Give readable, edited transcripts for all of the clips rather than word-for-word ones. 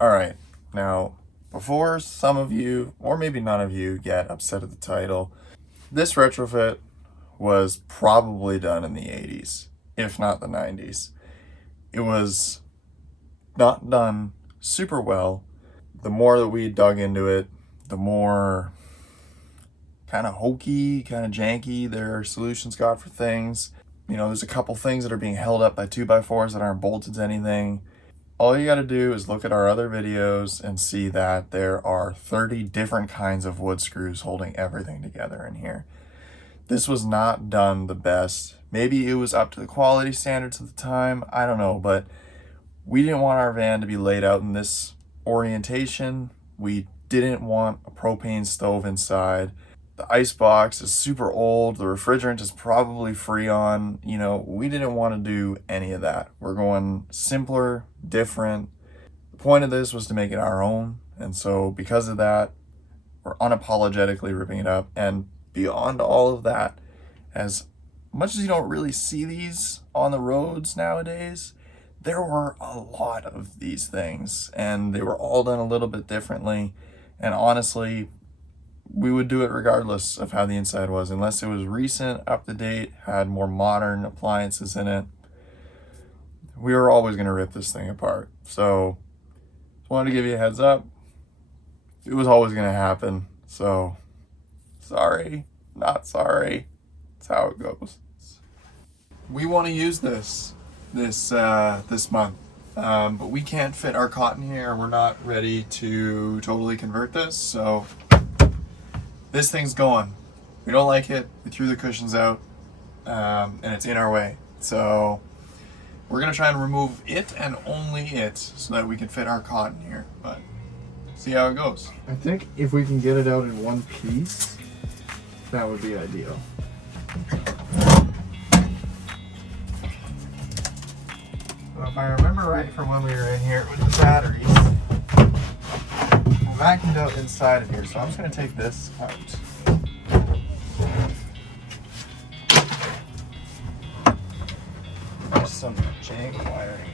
All right, now before some of you, or maybe none of you, get upset at the title, this retrofit was probably done in the 80s, if not the 90s. It was not done super well. The more that we dug into it, the more kind of hokey, kind of janky their solutions got for things. You know, there's a couple things that are being held up by 2x4s that aren't bolted to anything. All you got to do is look at our other videos and see that there are 30 different kinds of wood screws holding everything together in here. This was not done the best. Maybe it was up to the quality standards at the time, I don't know, but we didn't want our van to be laid out in this orientation. We didn't want a propane stove inside. The ice box is super old. The refrigerant is probably Freon. You know, we didn't want to do any of that. We're going simpler, different. The point of this was to make it our own. And so because of that, we're unapologetically ripping it up. And beyond all of that, as much as you don't really see these on the roads nowadays, there were a lot of these things and they were all done a little bit differently. And honestly, we would do it regardless of how the inside was, unless it was recent, up to date, had more modern appliances in it. We were always going to rip this thing apart. So just wanted to give you a heads up. It was always going to happen. So sorry, not sorry. That's how it goes. We want to use this month, but we can't fit our cotton here. We're not ready to totally convert this, so this thing's going. We don't like it. We threw the cushions out, and it's in our way. So we're gonna try and remove it and only it so that we can fit our cotton here, but see how it goes. I think if we can get it out in one piece, that would be ideal. So if I remember right from when we were in here with the batteries, we vacuumed out inside of here, so I'm just going to take this out. There's some jank wiring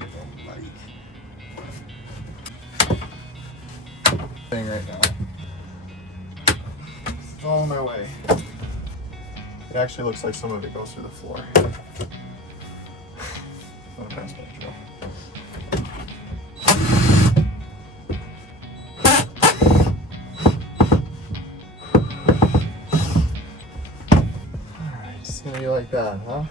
here, thing right now. It's all on my way. It actually looks like some of it goes through the floor. Not a fast picture. Alright, it's gonna be like that, huh?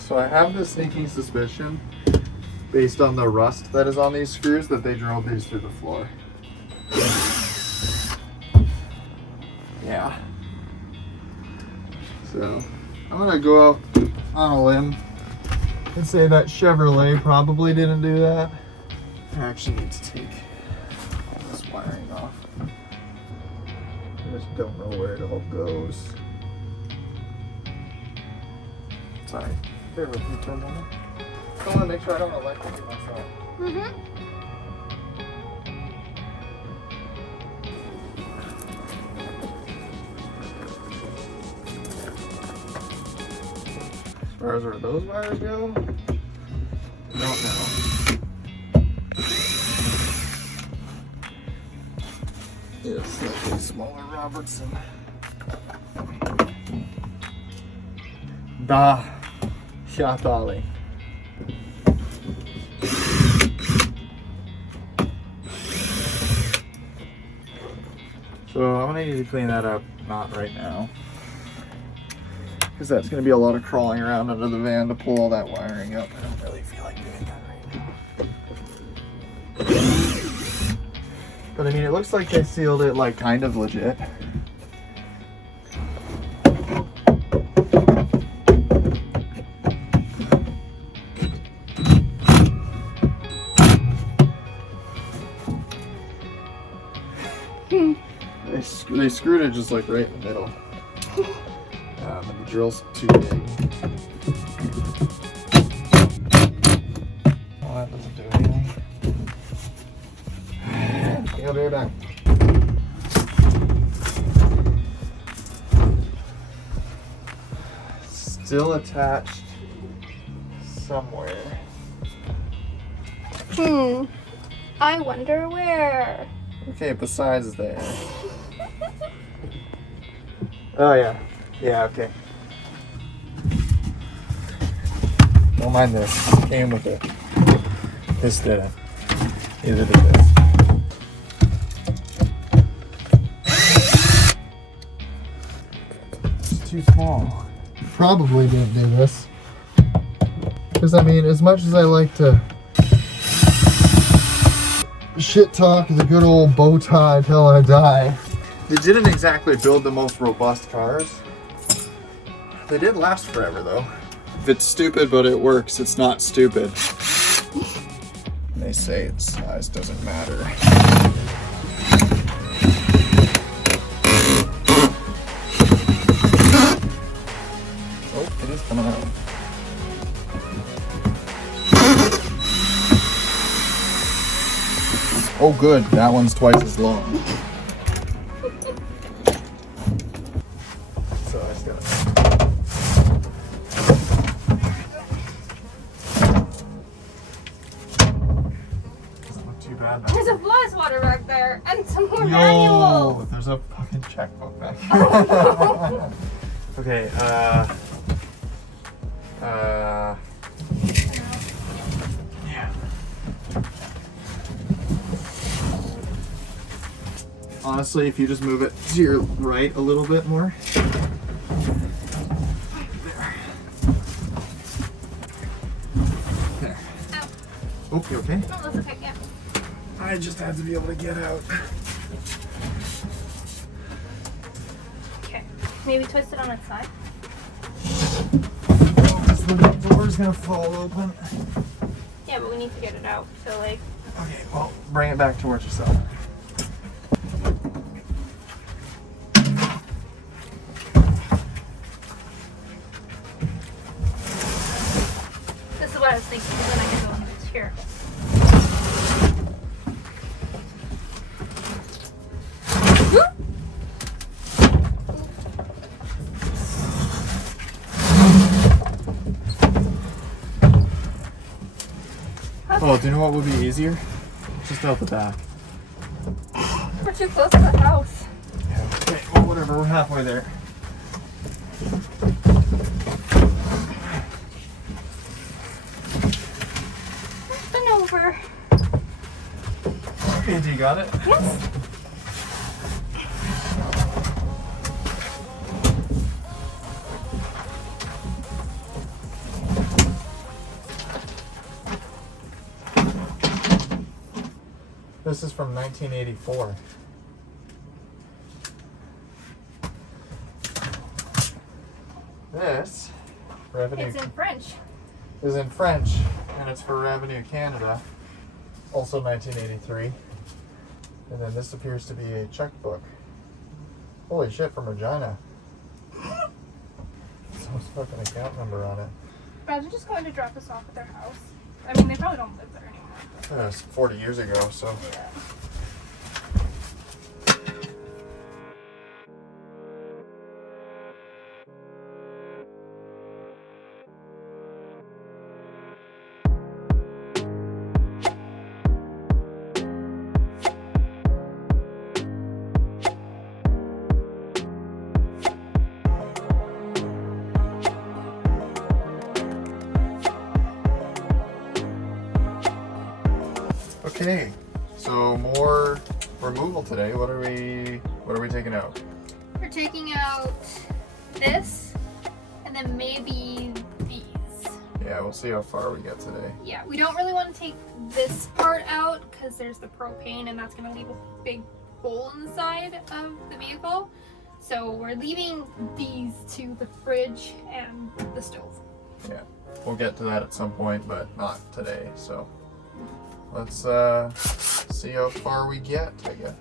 So I have this sneaking suspicion, based on the rust that is on these screws, that they drilled these through the floor. Yeah. So I'm gonna go out on a limb and say that Chevrolet probably didn't do that. I actually need to take all this wiring off. I just don't know where it all goes. Sorry. Bear with me for a moment. I want to make sure I don't electrocute myself. As far as where those wires go, I don't know. It's slightly smaller Robertson. Da Shatali. So I'm gonna need to clean that up, not right now, because that's gonna be a lot of crawling around under the van to pull all that wiring up. I don't really feel like doing that right now. But I mean, it looks like they sealed it like kind of legit. They screwed it just like right in the middle. And the drill's too big. Well, that doesn't do anything. still attached somewhere. I wonder where. Okay, besides there. Oh yeah. Yeah, okay. Don't mind this. Came with it. This didn't. Neither did this. It's too small. Probably didn't do this. Because I mean, as much as I like to shit talk the good old bow tie till I die, they didn't exactly build the most robust cars. They did last forever though. If it's stupid but it works, it's not stupid. They say size doesn't matter. Oh, it is coming out. Oh good, that one's twice as long. So I just gotta... Doesn't look too bad back There's a fly swatter back there and some more manuals. There's a fucking checkbook back here. Okay, yeah. Honestly, if you just move it to your right a little bit more. There. Ow. Oh, you okay? Oh, that's okay, yeah. I just had to be able to get out. Okay. Maybe twist it on its side. The door's gonna fall open. Yeah, but we need to get it out. So, like, Okay, well, bring it back towards yourself. this is what I was thinking, because then I can go in this here. Oh, do you know what would be easier? Just out the back. We're too close to the house. Yeah, okay, well, whatever, we're halfway there. Been over. Okay, do you got it? Yes. This is from 1984. This, Revenue, It's in French. is in French, and it's for Revenue Canada, also 1983. And then this appears to be a checkbook. Holy shit, from Regina. Some fucking account number on it. Imagine just going to drop us off at their house. I mean, they probably don't live there anymore. But That was 40 years ago, so. yeah. Okay, so more removal today. What are we taking out? We're taking out this, and then maybe these. Yeah, we'll see how far we get today. Yeah, we don't really want to take this part out because there's the propane, and that's going to leave a big hole in the side of the vehicle. So we're leaving these to the fridge and the stove. Yeah, we'll get to that at some point, but not today. So let's see how far we get, I guess.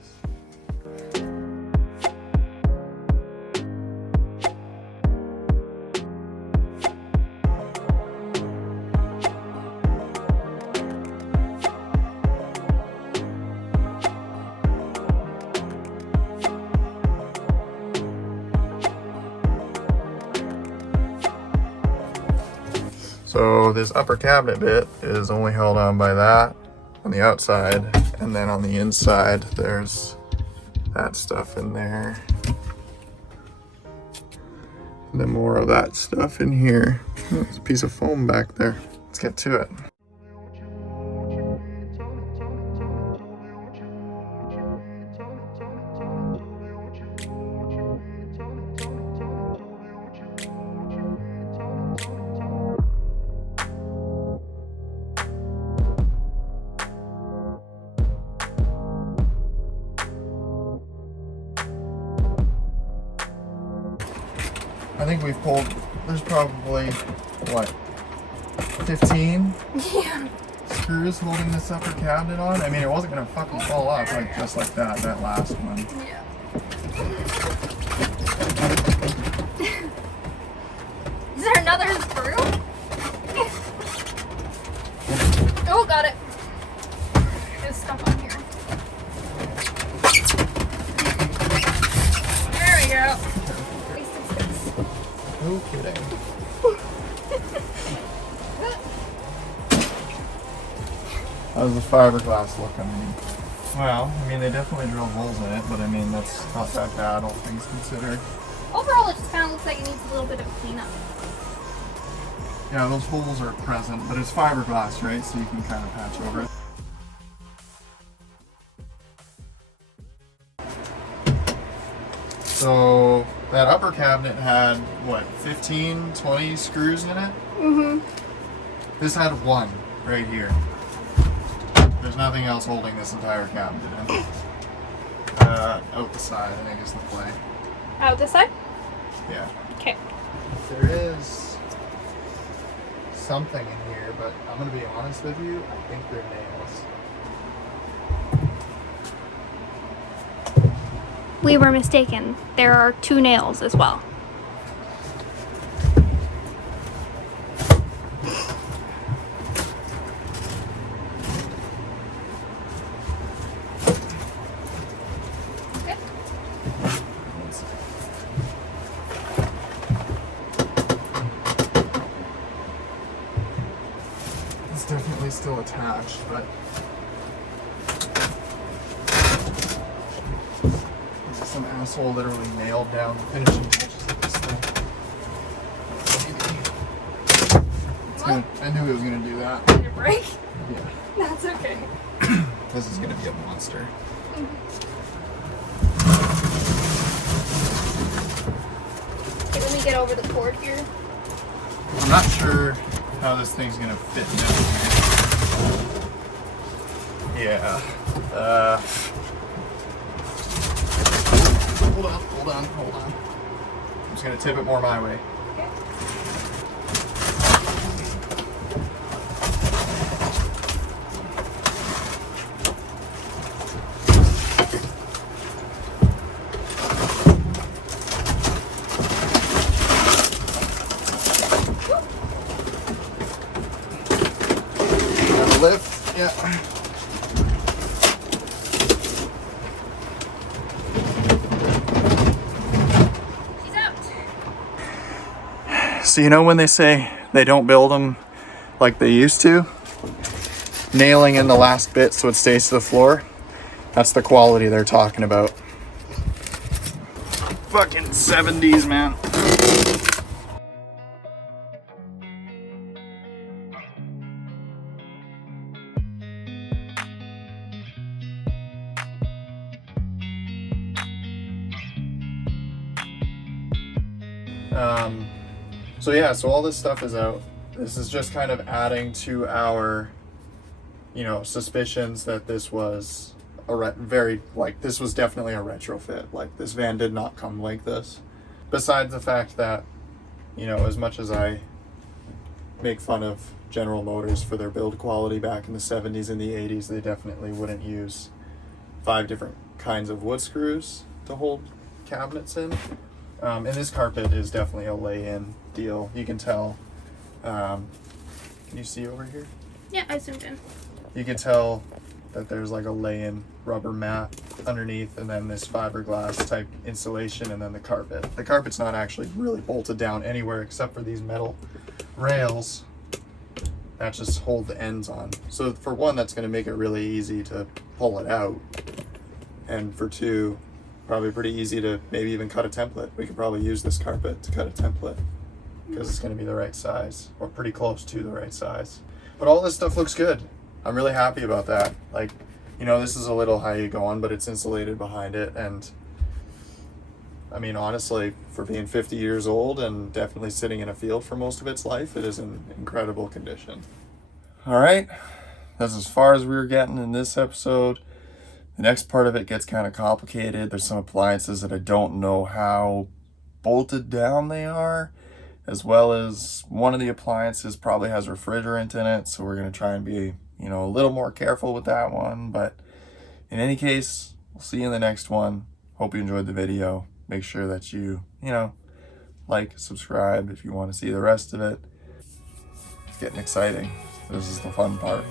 So this upper cabinet bit is only held on by that on the outside, and then on the inside there's that stuff in there. And then more of that stuff in here. Oh, there's a piece of foam back there. Let's get to it. I think we've pulled, there's probably, what, 15 Yeah. screws holding this upper cabinet on? I mean, it wasn't gonna fucking fall off like just like that last one. Yeah. Is there another screw? Oh, got it. There's stuff on here. There we go. No kidding. How's the fiberglass look underneath? Well, I mean, they definitely drilled holes in it, but I mean, that's not that bad, all things considered. Overall, it just kind of looks like it needs a little bit of cleanup. Yeah, those holes are present, but it's fiberglass, right? So you can kind of patch over it. So that upper cabinet had, what, 15, 20 screws in it? Mm-hmm. This had one right here. There's nothing else holding this entire cabinet in. Out the side, I think is the play. Out this side? Yeah. Okay. There is something in here, but I'm gonna be honest with you, I think they're nails. We were mistaken. There are 2 nails as well. It's definitely still attached, but some asshole literally nailed down the finishing touches of this thing. I knew he was gonna do that. Did it break? Yeah. That's okay. This is gonna be a monster. Okay, let me get over the cord here. I'm not sure how this thing's gonna fit down here. Yeah. Hold on. I'm just gonna tip it more my way. Okay. Lift, yeah. She's out. So you know when they say they don't build them like they used to? Nailing in the last bit so it stays to the floor. That's the quality they're talking about. Fucking 70s, man. So yeah, so all this stuff is out. This is just kind of adding to our, suspicions that this was this was definitely a retrofit. Like, this van did not come like this. Besides the fact that, as much as I make fun of General Motors for their build quality back in the 70s and the 80s, they definitely wouldn't use 5 different kinds of wood screws to hold cabinets in. And this carpet is definitely a lay-in deal. You can tell. Can you see over here? Yeah, I zoomed in. You can tell that there's like a lay-in rubber mat underneath, and then this fiberglass type insulation, and then the carpet. The carpet's not actually really bolted down anywhere except for these metal rails just hold the ends on. So for one, that's going to make it really easy to pull it out. And for two, probably pretty easy to maybe even cut a template. We could probably use this carpet to cut a template because it's going to be the right size, or pretty close to the right size. But all this stuff looks good. I'm really happy about that. Like, you know, this is a little high going, but it's insulated behind it. And I mean, honestly, for being 50 years old and definitely sitting in a field for most of its life, it is in incredible condition. All right, that's as far as we were getting in this episode. The next part of it gets kind of complicated. There's some appliances that I don't know how bolted down they are, as well as one of the appliances probably has refrigerant in it, so we're going to try and be, you know, a little more careful with that one. But in any case, we'll see you in the next one. Hope you enjoyed the video. Make sure that you know, like, subscribe if you want to see the rest of it. It's getting exciting. This is the fun part.